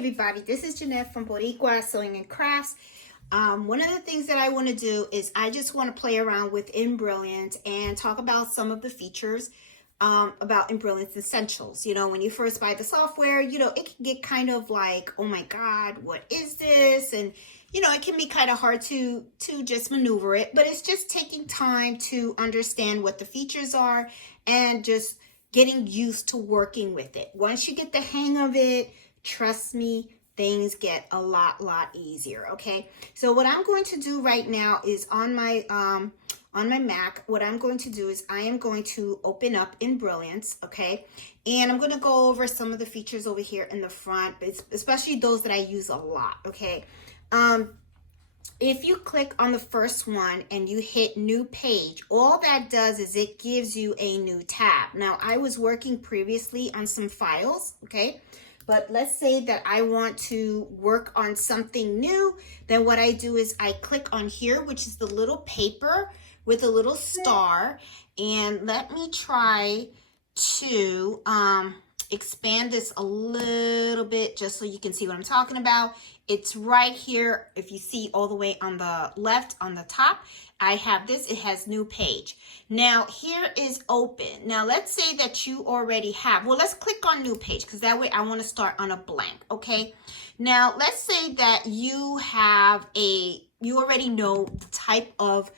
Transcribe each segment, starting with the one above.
everybody, this is Jeanette from Boricua Sewing and Crafts. One of the things that I want to do is I just want to play around with Embrilliance and talk about some of the features about Embrilliance Essentials. You know, when you first buy the software, you know, it can get kind of like, oh my God, what is this? And, you know, it can be kind of hard to just maneuver it, but it's just taking time to understand what the features are and just getting used to working with it. Once you get the hang of it, trust me, things get a lot easier. Okay, so what I'm going to do right now is on my Mac, what I'm going to do is I am going to open up Embrilliance, okay, and I'm going to go over some of the features over here in the front, especially those that I use a lot. Okay, if you click on the first one and you hit new page, all that does is it gives you a new tab. Now, I was working previously on some files, okay? But let's say that I want to work on something new. Then what I do is I click on here, which is the little paper with a little star. And let me try to expand this a little bit just so you can see what I'm talking about. It's right here. If you see all the way on the left on the top, I have this. It has new page. Now here is open. Now let's say that you already have, well, let's click on new page because that way I want to start on a blank. Okay. Now let's say that you have you already know the type of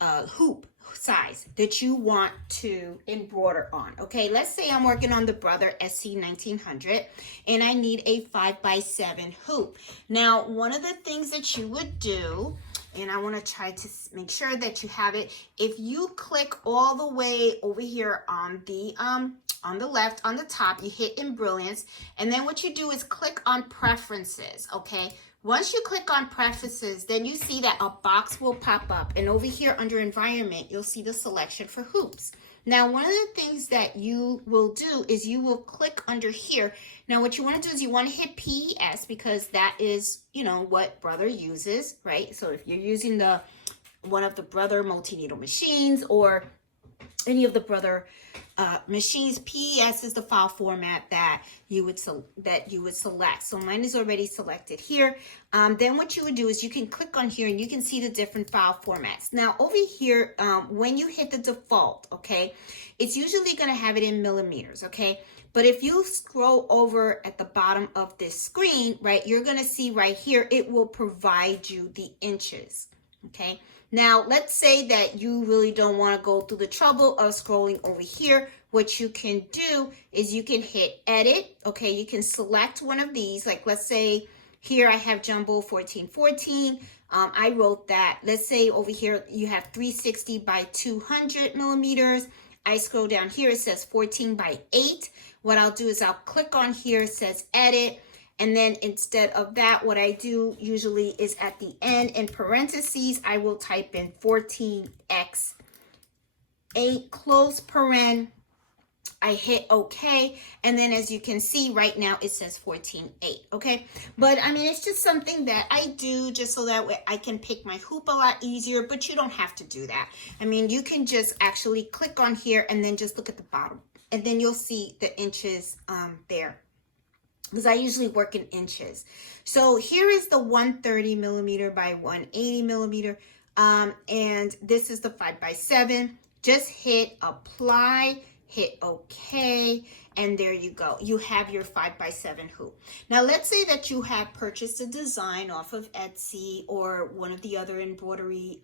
hoop size that you want to embroider on. Okay, let's say I'm working on the Brother SC 1900 and I need a 5x7 hoop. Now, one of the things that you would do, and I want to try to make sure that you have it, if you click all the way over here on the left, on the top, you hit Embrilliance, and then what you do is click on Preferences, okay? Once you click on Preferences, then you see that a box will pop up, and over here under Environment, you'll see the selection for hoops. Now, one of the things that you will do is you will click under here. Now, what you want to do is you want to hit PES because that is, you know, what Brother uses, right? So if you're using one of the Brother multi-needle machines or any of the Brother machines, PES is the file format that you would select. So mine is already selected here. Then what you would do is you can click on here and you can see the different file formats. Now over here, when you hit the default, okay, it's usually going to have it in millimeters, okay? But if you scroll over at the bottom of this screen, right, you're going to see right here, it will provide you the inches, okay? Now, let's say that you really don't want to go through the trouble of scrolling over here. What you can do is you can hit edit. Okay, you can select one of these. Like, let's say here I have Jumbo 1414. I wrote that. Let's say over here you have 360 by 200 millimeters. I scroll down here. It says 14 by 8. What I'll do is I'll click on here. It says edit. And then instead of that, what I do usually is at the end in parentheses, I will type in 14x8 close paren. I hit OK. And then as you can see right now, it says 14.8. Okay. But I mean, it's just something that I do just so that way I can pick my hoop a lot easier, but you don't have to do that. I mean, you can just actually click on here and then just look at the bottom and then you'll see the inches there. Because I usually work in inches. So here is the 130 millimeter by 180 millimeter. And this is the 5x7. Just hit apply, hit OK, and there you go. You have your 5x7 hoop. Now let's say that you have purchased a design off of Etsy or one of the other embroidery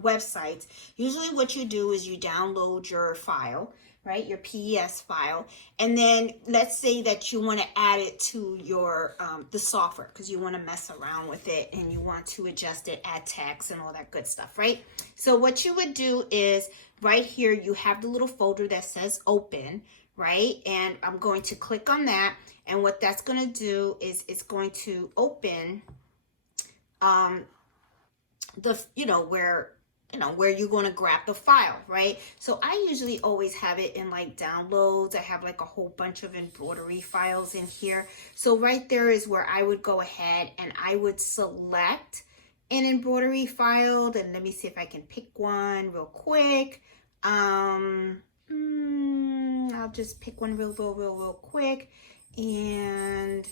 websites. Usually what you do is you download your file, right, your PES file, and then let's say that you want to add it to your the software because you want to mess around with it and you want to adjust it, add text and all that good stuff, right? So what you would do is right here you have the little folder that says open, right? And I'm going to click on that, and what that's going to do is it's going to open where you're going to grab the file, right? So I usually always have it in like downloads. I have like a whole bunch of embroidery files in here. So right there is where I would go ahead and I would select an embroidery file. Then let me see if I can pick one real quick. I'll I'll just pick one real quick. And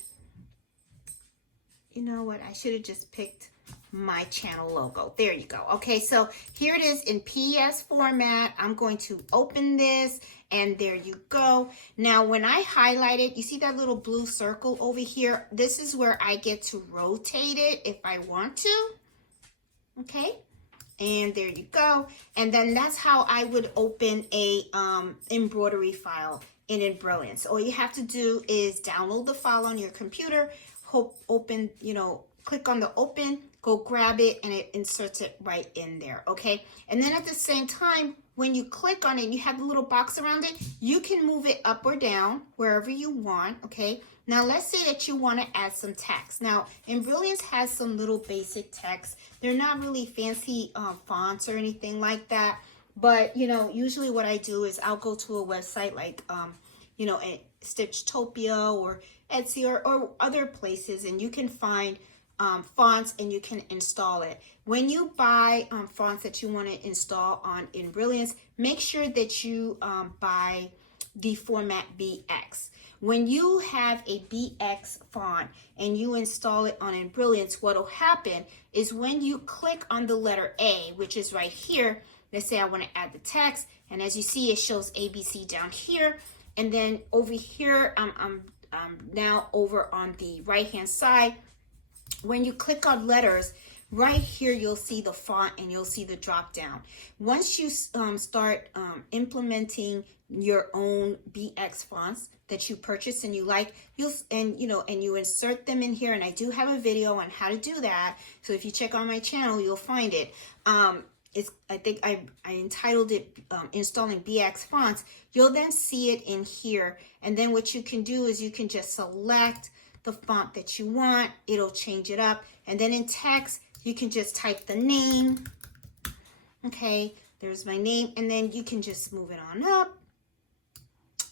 you know what? I should have just picked my channel logo. There you go. Okay, so here it is in PS format. I'm going to open this, and there you go. Now, when I highlight it, you see that little blue circle over here? This is where I get to rotate it if I want to. Okay, and there you go. And then that's how I would open a embroidery file in Embrilliance. All you have to do is download the file on your computer, open, click on the open, go grab it, and it inserts it right in there, okay? And then at the same time, when you click on it, you have the little box around it, you can move it up or down, wherever you want, okay? Now, let's say that you want to add some text. Now, Embrilliance has some little basic text. They're not really fancy fonts or anything like that, but, usually what I do is I'll go to a website like, Stitchtopia or Etsy or other places, and you can find fonts and you can install it. When you buy fonts that you want to install on Embrilliance, make sure that you buy the format BX. When you have a BX font and you install it on Embrilliance, what will happen is when you click on the letter A, which is right here, let's say I want to add the text, and as you see, it shows ABC down here. And then over here, I'm now over on the right-hand side. When you click on letters, right here, you'll see the font and you'll see the drop down. Once you start implementing your own BX fonts that you purchase and you like, you insert them in here. And I do have a video on how to do that. So if you check on my channel, you'll find it. I think I entitled it Installing BX Fonts. You'll then see it in here. And then what you can do is you can just select the font that you want. It'll change it up. And then in text, you can just type the name. Okay, there's my name. And then you can just move it on up.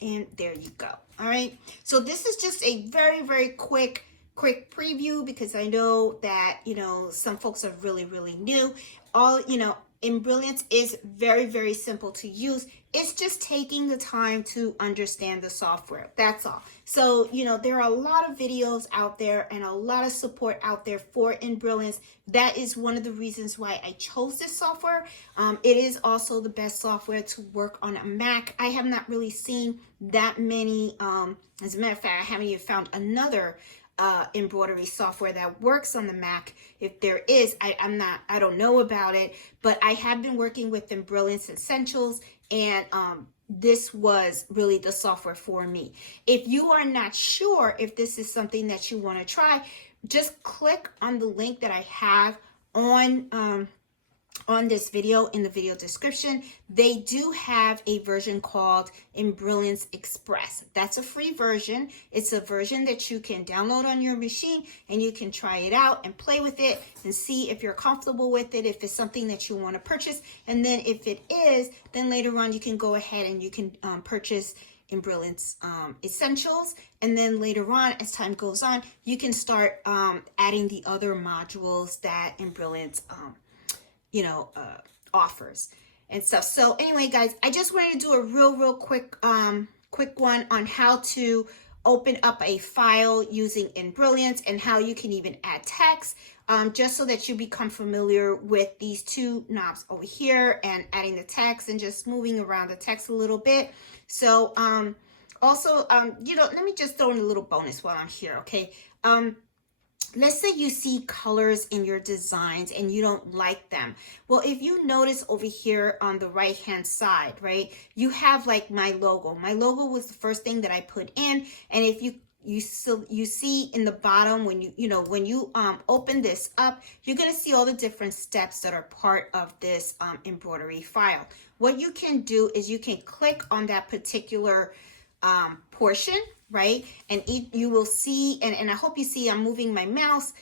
And there you go. All right. So this is just a very quick preview, because I know that, some folks are really new. Embrilliance is very simple to use. It's just taking the time to understand the software. That's all. So, there are a lot of videos out there and a lot of support out there for Embrilliance. That is one of the reasons why I chose this software. It is also the best software to work on a Mac. I have not really seen that many. As a matter of fact, I haven't even found another embroidery software that works on the Mac. If there is, I don't know about it, but I have been working with Embrilliance Essentials, and this was really the software for me. If you are not sure if this is something that you want to try, just click on the link that I have on this video in the video description. They do have a version called Embrilliance Express. That's a free version. It's a version that you can download on your machine, and you can try it out and play with it and see if you're comfortable with it, if it's something that you want to purchase. And then if it is, then later on you can go ahead and you can purchase Embrilliance Essentials, and then later on, as time goes on, you can start adding the other modules that Embrilliance offers and stuff. So anyway, guys, I just wanted to do a real quick one on how to open up a file using Embrilliance and how you can even add text, just so that you become familiar with these two knobs over here and adding the text and just moving around the text a little bit. So also, let me just throw in a little bonus while I'm here, okay? Let's say you see colors in your designs and you don't like them. Well, if you notice over here on the right hand side, right, you have like my logo. My logo was the first thing that I put in. And if you see in the bottom, when you open this up, you're going to see all the different steps that are part of this embroidery file. What you can do is you can click on that particular portion, right? And you will see, and I hope you see I'm moving my mouse.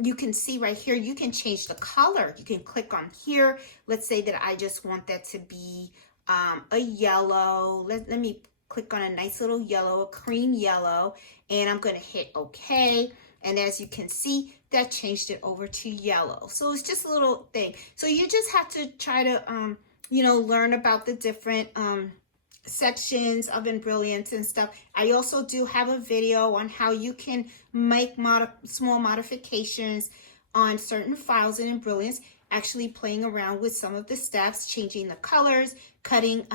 You can see right here, you can change the color. You can click on here. Let's say that I just want that to be a yellow. Let me click on a nice little yellow, a cream yellow, and I'm going to hit OK. And as you can see, that changed it over to yellow. So it's just a little thing. So you just have to try to, learn about the different sections of Embrilliance and stuff. I also do have a video on how you can make small modifications on certain files in Embrilliance, actually playing around with some of the steps, changing the colors, cutting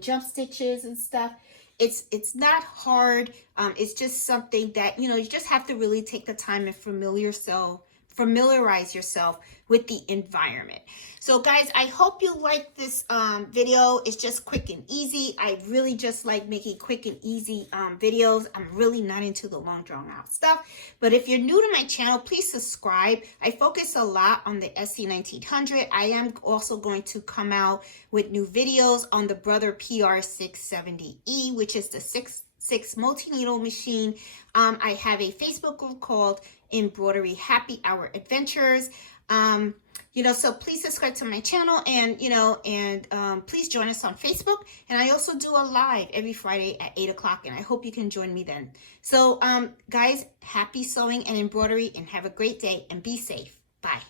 jump stitches and stuff. It's not hard. It's just something that, you know, you just have to really take the time and familiarize yourself with the environment. So guys, I hope you like this video. It's just quick and easy. I really just like making quick and easy videos. I'm really not into the long drawn out stuff. But if you're new to my channel, please subscribe. I focus a lot on the SC1900. I am also going to come out with new videos on the Brother PR670E, which is the 6 multi-needle machine. I have a Facebook group called Embroidery Happy Hour Adventures. You know, so please subscribe to my channel, and please join us on Facebook. And I also do a live every Friday at 8 o'clock, and I hope you can join me then. So guys, happy sewing and embroidery, and have a great day and be safe. Bye.